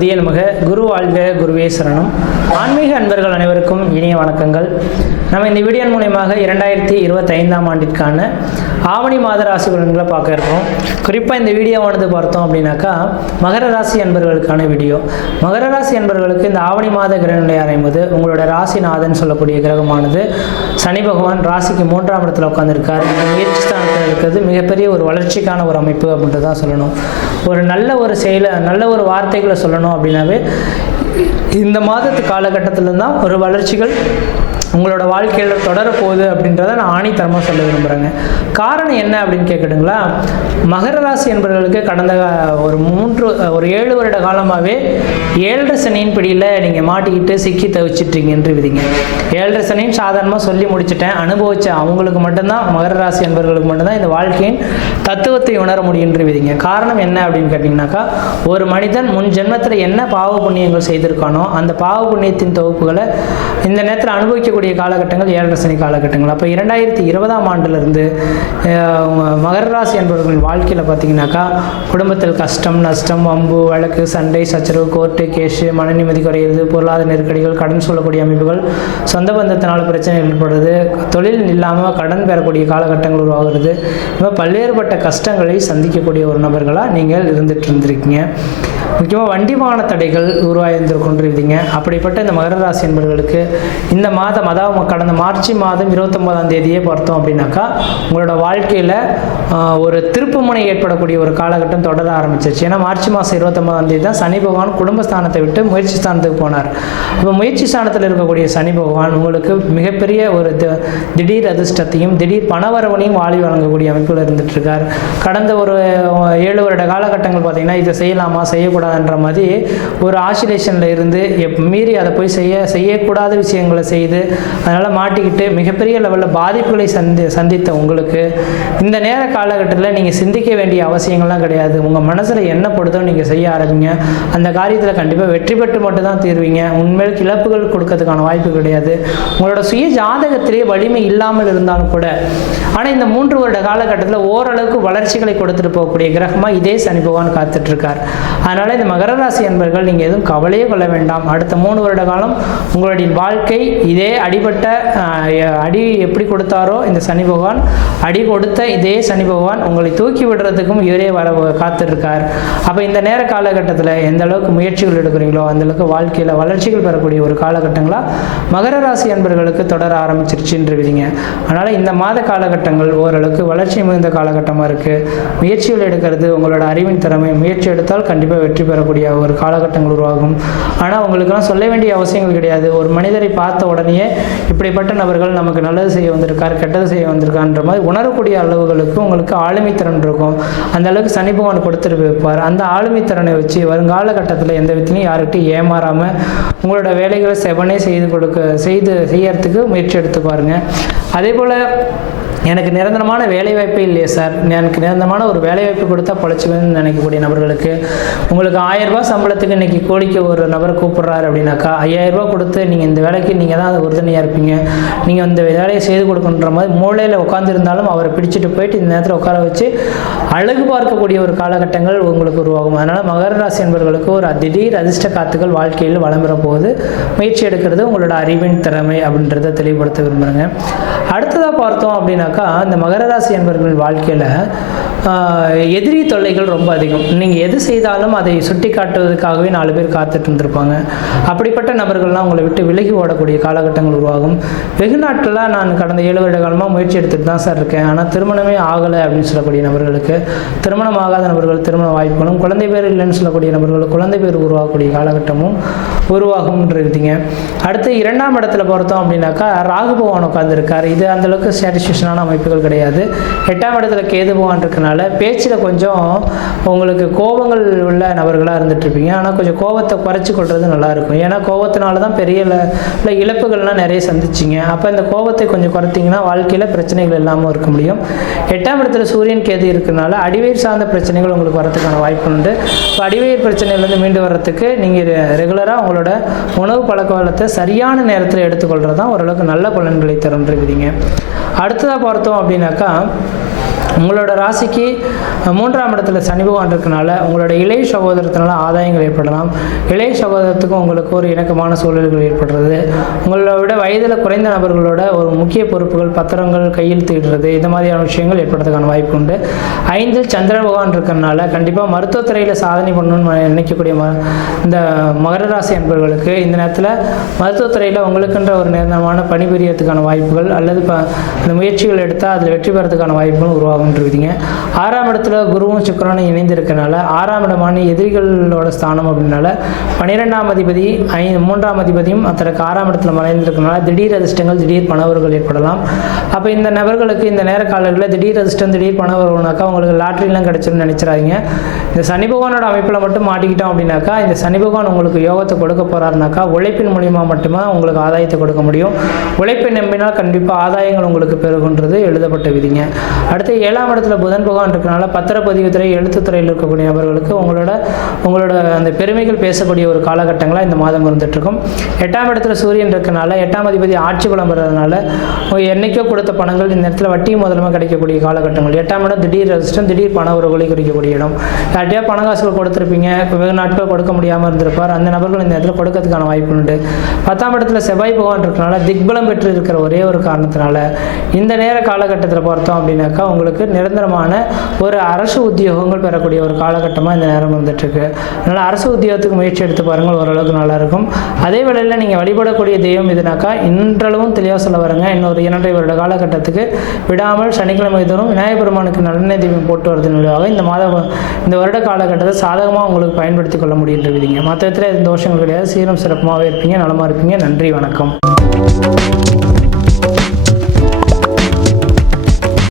கணபதியே நமக. குரு வாழ்க, குருவே சரணம். ஆன்மீக அன்பர்கள் அனைவருக்கும் இனிய வணக்கங்கள். நம்ம இந்த வீடியோ மூலமாக 2025ஆம் ஆண்டிற்கான ஆவணி மாத ராசி பலன்களை பார்க்க இருக்கோம். குறிப்பாக இந்த வீடியோவானது பார்த்தோம் அப்படின்னாக்கா மகர ராசி அன்பர்களுக்கான வீடியோ. மகர ராசி அன்பர்களுக்கு இந்த ஆவணி மாத கிரகநிலை ஆரம்பித்து உங்களோட ராசிநாதன் சொல்லக்கூடிய கிரகமானது சனி பகவான் ராசிக்கு 3ஆம் இடத்துல உட்காந்துருக்கார். முயற்சி ஸ்தானத்தில் இருக்கிறது மிகப்பெரிய ஒரு வளர்ச்சிக்கான ஒரு அமைப்பு அப்படின்ட்டு தான் சொல்லணும். ஒரு நல்ல ஒரு செயலை, நல்ல ஒரு வார்த்தைகளை சொல்லணும் அப்படின்னாவே இந்த மாதத்து காலகட்டத்தில் தான் ஒரு வளர்ச்சிகள் உங்களோட வாழ்க்கையில் தொடரப்போகுது அப்படின்றத நான் ஆணித்தரமாக சொல்ல விரும்புகிறேங்க. காரணம் என்ன அப்படின்னு கேட்குதுங்களா, மகர ராசி என்பவர்களுக்கு கடந்த ஒரு 7 வருட காலமாகவே 7.5 சனியின் பிடியில் நீங்கள் மாட்டிக்கிட்டு சிக்கி தவிச்சிட்ருங்கன்று விதிங்க. 7.5 சனின்னு சாதாரணமாக சொல்லி முடிச்சுட்டேன். அனுபவிச்ச அவங்களுக்கு மட்டும்தான், மகர ராசி என்பவர்களுக்கு மட்டும்தான் இந்த வாழ்க்கையின் தத்துவத்தை உணர முடியுன்ற விதிங்க. காரணம் என்ன அப்படின்னு கேட்டிங்கனாக்கா, ஒரு மனிதன் முன் ஜென்மத்தில் என்ன பாவ புண்ணியங்கள் செய்திருக்கானோ அந்த பாவ புண்ணியத்தின் தொகுப்புகளை இந்த நேரத்தில் அனுபவிக்கக்கூடிய காலகட்டங்கள் 7.5 சனி காலகட்டங்கள். அப்போ 2020ஆம் ஆண்டிலிருந்து மகர ராசி என்பவர்களின் வாழ்க்கையில் பார்த்தீங்கன்னாக்கா குடும்பத்தில் கஷ்டம், நஷ்டம், வம்பு, வழக்கு, சண்டை, சச்சரவு, கோர்ட்டு கேஷு, மன நிம்மதி குறையிறது, பொருளாதார நெருக்கடிகள், கடன் சொல்லக்கூடிய அமைப்புகள், சொந்த பந்தத்தினால் பிரச்சனை ஏற்படுறது, தொழில் இல்லாமல் கடன் பெறக்கூடிய காலகட்டங்கள் உருவாகிறது. இப்போ பல்வேறுபட்ட கஷ்டங்களை சந்திக்கக்கூடிய ஒரு நபர்களாக நீங்கள் இருந்துகிட்ருந்துருக்கீங்க. முக்கியமாக வண்டி வாகன தடைகள் உருவாகியிருந்திருக்கின்றீங்க. அப்படிப்பட்ட இந்த மகர ராசி என்பவர்களுக்கு இந்த மாதம், அதாவது கடந்த மார்ச் மாதம் 29ஆம் தேதியே பார்த்தோம் அப்படின்னாக்கா உங்களோட வாழ்க்கையில் ஒரு திருப்புமுனை ஏற்படக்கூடிய ஒரு காலகட்டம் தொடர ஆரம்பிச்சிருச்சு. ஏன்னா மார்ச் மாதம் 29ஆம் தேதி தான் சனி பகவான் குடும்பஸ்தானத்தை விட்டு முயற்சி ஸ்தானத்துக்கு போனார். இப்போ முயற்சி ஸ்தானத்தில் இருக்கக்கூடிய சனி பகவான் உங்களுக்கு மிகப்பெரிய ஒரு திடீர் அதிர்ஷ்டத்தையும் திடீர் பணவரவனையும் வாழி வழங்கக்கூடிய அமைப்பில் இருந்துட்டு இருக்கார். கடந்த ஒரு 7 வருட காலகட்டங்கள் பார்த்தீங்கன்னா இதை செய்யலாமா செய்யக்கூடாதுன்ற மாதிரி ஒரு ஆசிலேஷனில் இருந்து மீறி அதை போய் செய்யக்கூடாத விஷயங்களை செய்து அதனால் மாட்டிக்கிட்டு மிகப்பெரிய லெவலில் பாதிப்புகளை சந்தித்த உங்களுக்கு இந்த நேர காலகட்டத்தில் நீங்கள் சிந்திக்க வேண்டிய அவசியங்கள்லாம் கிடையாது. உங்கள் மனசில் என்ன படுதோ நீங்கள் செய்ய ஆரம்பிங்க. அந்த காரியத்தில் கண்டிப்பாக வெற்றி பெற்று மட்டும்தான் தீர்வீங்க. உண்மையில் இழப்புகள் கொடுக்கறதுக்கான வாய்ப்பு கிடையாது. உங்களோட சுய ஜாதகத்திலே வலிமை இல்லாமல் இருந்தாலும் கூட, ஆனால் இந்த 3 வருட காலகட்டத்தில் ஓரளவுக்கு வளர்ச்சிகளை கொடுத்துட்டு போகக்கூடிய கிரகமாக இதே சனி பகவான் காத்துட்ருக்கார். அதனால் இந்த மகர ராசி என்பவர்கள் நீங்கள் எதுவும் கவலையே கொள்ள வேண்டாம். அடுத்த 3 வருட காலம் உங்களுடைய வாழ்க்கை இதே அடி எப்படி கொடுத்தாரோ இந்த சனி பகவான், அடி கொடுத்த இதே சனி பகவான் உங்களை தூக்கி விடுறதுக்கும் இவரே காத்திருக்கார். அப்போ இந்த நேர காலகட்டத்தில் எந்த அளவுக்கு முயற்சிகள் எடுக்கிறீங்களோ அந்த அளவுக்கு வாழ்க்கையில் வளர்ச்சிகள் பெறக்கூடிய ஒரு காலகட்டங்களாக மகர ராசி என்பவர்களுக்கு தொடர ஆரம்பிச்சிருச்சுன்றீங்க. அதனால் இந்த மாத காலகட்டங்கள் ஓரளவுக்கு வளர்ச்சி மிகுந்த காலகட்டமாக இருக்குது. முயற்சிகள் எடுக்கிறது உங்களோட அறிவின் திறமை. முயற்சி எடுத்தால் கண்டிப்பாக வெற்றி பெறக்கூடிய ஒரு காலகட்டங்கள் உருவாகும். ஆனால் உங்களுக்கெல்லாம் சொல்ல வேண்டிய அவசியங்கள் கிடையாது. ஒரு மனிதரை பார்த்த உடனே இப்படிப்பட்ட நபர்கள் நமக்கு நல்லது செய்ய வந்திருக்கார், கெட்டது செய்ய வந்திருக்கான்ற மாதிரி உணரக்கூடிய அளவுகளுக்கு உங்களுக்கு ஆளுமை திறன் இருக்கும். அந்த அளவுக்கு சனி பகவான் கொடுத்துட்டு வைப்பார். அந்த ஆளுமை திறனை வச்சு வருங்கால கட்டத்தில் எந்த விதத்திலையும் யார்கிட்டையும் ஏமாறாமல் உங்களோட வேலைகளை செவனே செய்யறதுக்கு முயற்சி எடுத்து பாருங்க. அதே போல் எனக்கு நிரந்தரமான வேலைவாய்ப்பே இல்லையே சார், எனக்கு நிரந்தரமான ஒரு வேலைவாய்ப்பு கொடுத்தா பொழைச்சுவேன்னு நினைக்கக்கூடிய நபர்களுக்கு உங்களுக்கு 1000 ரூபாய் சம்பளத்துக்கு இன்றைக்கி கோடிக்கு ஒரு நபர் கூப்பிட்றாரு அப்படின்னாக்கா 5000 ரூபா கொடுத்து நீங்கள் இந்த வேலைக்கு நீங்கள் தான் அது உறுதுணையாக இருப்பீங்க. நீங்கள் இந்த வேலையை செய்து கொடுக்கணுன்ற மாதிரி மூளையில் உட்காந்துருந்தாலும் அவரை பிடிச்சிட்டு போயிட்டு இந்த நேரத்தில் உட்கார வச்சு அழகு பார்க்கக்கூடிய ஒரு காலகட்டங்கள் உங்களுக்கு உருவாகும். அதனால் மகர ராசி என்பவர்களுக்கு ஒரு திடீர் அதிர்ஷ்ட காத்துக்கள் வாழ்க்கையில் வளம் பெற போகுது. முயற்சி எடுக்கிறது உங்களோட அறிவின் திறமை அப்படின்றத தெளிவுபடுத்த விரும்புகிறேங்க. அடுத்ததாக பார்த்தோம் அப்படின்னா இந்த மகர ராசி என்பவர்கள் வாழ்க்கையில் எதிரி தொல்லைகள் ரொம்ப அதிகம். நீங்கள் எது செய்தாலும் அதை சுட்டி காட்டுவதற்காகவே 4 பேர் காத்துட்டு இருந்திருப்பாங்க. அப்படிப்பட்ட நபர்கள்லாம் உங்களை விட்டு விலகி ஓடக்கூடிய காலகட்டங்கள் உருவாகும். வெகு நாட்களாக நான் கடந்த 7 வருட காலமாக முயற்சி எடுத்துகிட்டு தான் சார் இருக்கேன், ஆனால் திருமணமே ஆகலை அப்படின்னு சொல்லக்கூடிய நபர்களுக்கு திருமணம் ஆகாத நபர்கள் திருமண வாய்ப்புகளும், குழந்தை பேர் இல்லைன்னு சொல்லக்கூடிய நபர்களுக்கு குழந்தை பேர் உருவாகக்கூடிய காலகட்டமும் உருவாகும்ன்றீங்க. அடுத்து 2ஆம் இடத்துல பார்த்தோம் அப்படின்னாக்கா ராகு பகவான் உட்கார்ந்துருக்கார். இது அந்தளவுக்கு சாட்டிஸ்ஃபேக்ஷனான அமைப்புகள் கிடையாது. 8ஆம் இடத்துல கேது பகவான் இருக்கனால பேச்சில் கொஞ்சம் உங்களுக்கு கோபங்கள் உள்ள நபர்களாக இருந்துகிட்ருப்பீங்க. ஆனால் கொஞ்சம் கோபத்தை குறைச்சி கொள்வது நல்லாயிருக்கும். ஏன்னா கோபத்தினால தான் பெரிய இழப்புகள்லாம் நிறைய சந்திச்சிங்க. அப்போ இந்த கோபத்தை கொஞ்சம் குறைத்திங்கன்னா வாழ்க்கையில் பிரச்சனைகள் இல்லாமல் இருக்க முடியும். 8ஆம் இடத்துல சூரியன் கேது இருக்கிறனால அடிவயிறு சார்ந்த பிரச்சனைகள் உங்களுக்கு வரதுக்கான வாய்ப்பு உண்டு. இப்போ அடிவயிறு பிரச்சனையிலேருந்து மீண்டு வர்றதுக்கு நீங்கள் ரெகுலராக உங்களோட உணவு பழக்க வழக்கத்தை சரியான நேரத்தில் எடுத்துக்கொள்கிறது தான் ஓரளவுக்கு நல்ல பலன்களை தருன்றீங்க. அடுத்ததாக பார்த்தோம் அப்படின்னாக்கா உங்களோட ராசிக்கு 3ஆம் இடத்துல சனி பகவான் இருக்கனால உங்களோட இளைய சகோதரத்தினால ஆதாயங்கள் ஏற்படலாம். இளைய சகோதரத்துக்கும் உங்களுக்கு ஒரு இணக்கமான சூழல்கள் ஏற்படுறது, உங்களோட விட வயதில் குறைந்த நபர்களோட ஒரு முக்கிய பொறுப்புகள், பத்திரங்கள் கையெழுத்திடுறது, இந்த மாதிரியான விஷயங்கள் ஏற்படுறதுக்கான வாய்ப்பு உண்டு. 5இல் சந்திர பகவான் இருக்கனால கண்டிப்பாக மருத்துவத்துறையில் சாதனை பண்ணணும்னு நினைக்கக்கூடிய இந்த மகர ராசி அன்பர்களுக்கு இந்த நேரத்தில் மருத்துவத்துறையில் உங்களுக்குன்ற ஒரு நிரந்தரமான பணிபுரியறதுக்கான வாய்ப்புகள் அல்லது இந்த முயற்சிகள் எடுத்தால் அதில் வெற்றி பெறதுக்கான வாய்ப்புகள் உருவாகும். 6ஆம் இடத்துல குருவும் சுக்கிரனும் இணைந்து இருக்கனால 6ஆம் இடமான எதிரிகளோட ஸ்தானம் அப்படின்னால 12ஆம் அதிபதி 3ஆம் அதிபதியும் அத்தகைய 6ஆம் இடத்துல மறைந்திருக்கனால திடீர் அதிர்ஷ்டங்கள், திடீர் பணவர்கள் ஏற்படலாம். அப்போ இந்த நபர்களுக்கு இந்த நேர காலங்களில் திடீர் அதிர்ஷ்டம், திடீர் பணவர்கள்னாக்கா உங்களுக்கு லாட்ரிலாம் கிடைச்சிருன்னு நினைச்சிடாதீங்க. இந்த சனி பகவானோட அமைப்பில் மட்டும் மாட்டிக்கிட்டோம் அப்படின்னாக்கா இந்த சனி பகவான் உங்களுக்கு யோகத்தை கொடுக்க போறாருனாக்கா உழைப்பின் மூலியமாக மட்டுமே உங்களுக்கு ஆதாயத்தை கொடுக்க முடியும். உழைப்பை நம்பினால் கண்டிப்பாக ஆதாயங்கள் உங்களுக்கு பெருகுன்றது எழுதப்பட்ட விதிங்க. அடுத்து 7ஆம் இடத்துல புதன் பகவான் இருக்கனால பத்திரப்பதிவுத்துறை, எழுத்துத்துறையில் இருக்கக்கூடிய நபர்களுக்கு உங்களோட அந்த பெருமைகள் பேசக்கூடிய ஒரு காலகட்டங்களாக இந்த மாதம் இருந்துட்டு இருக்கும். 8ஆம் இடத்துல சூரியன் இருக்கனால 8ஆம் அதிபதி ஆட்சி பலம் பெறதுனால என்னைக்கோ கொடுத்த பணங்கள் இந்த நேரத்தில் வட்டி முதலமாக கிடைக்கக்கூடிய காலகட்டங்கள். 8ஆம் இடம் திடீர் அதிர்ஷ்டம், திடீர் பண உறவுகளை குறிக்கக்கூடிய இடம். யார்ட்டையா பணக்காசுகள் கொடுத்துருப்பீங்க, வெகு நாட்கள் கொடுக்க முடியாமல் இருந்திருப்பார், அந்த நபர்கள் இந்த நேரத்தில் கொடுக்கறதுக்கான வாய்ப்பு உண்டு. 10ஆம் இடத்துல செவ்வாய் பகவான் இருக்கனால திக்பலம் பெற்று இருக்கிற ஒரே ஒரு காரணத்தினால இந்த நேர காலகட்டத்தில் பார்த்தோம் அப்படின்னாக்கா உங்களுக்கு நிரந்தரமான ஒரு அரசு உத்தியோகங்கள் பெறக்கூடிய ஒரு காலகட்டமாக இந்த நேரம் வந்துட்டுருக்கு. அதனால் அரசு உத்தியோகத்துக்கு முயற்சி எடுத்து பாருங்கள், ஓரளவுக்கு நல்லாயிருக்கும். அதே வேளையில் நீங்கள் வழிபடக்கூடிய தெய்வம் இதுனாக்கா இன்றளவும் தெளிவாக சொல்ல வரங்க. இன்னொரு 2.5 வருட காலகட்டத்துக்கு விடாமல் சனிக்கிழமை தோறும் விநாயகர் பெருமானுக்கு நல்லெண்ணெய் தீபம் போட்டு வரது மூலமாக இந்த வருட காலகட்டத்தை சாதகமாக உங்களுக்கு பயன்படுத்தி கொள்ள முடியுன்றீங்க. மற்ற இடத்துல எந்த தோஷங்கள் கிடையாது. சீரும் சிறப்புமாகவே இருப்பீங்க, நலமாக இருப்பீங்க. நன்றி, வணக்கம்.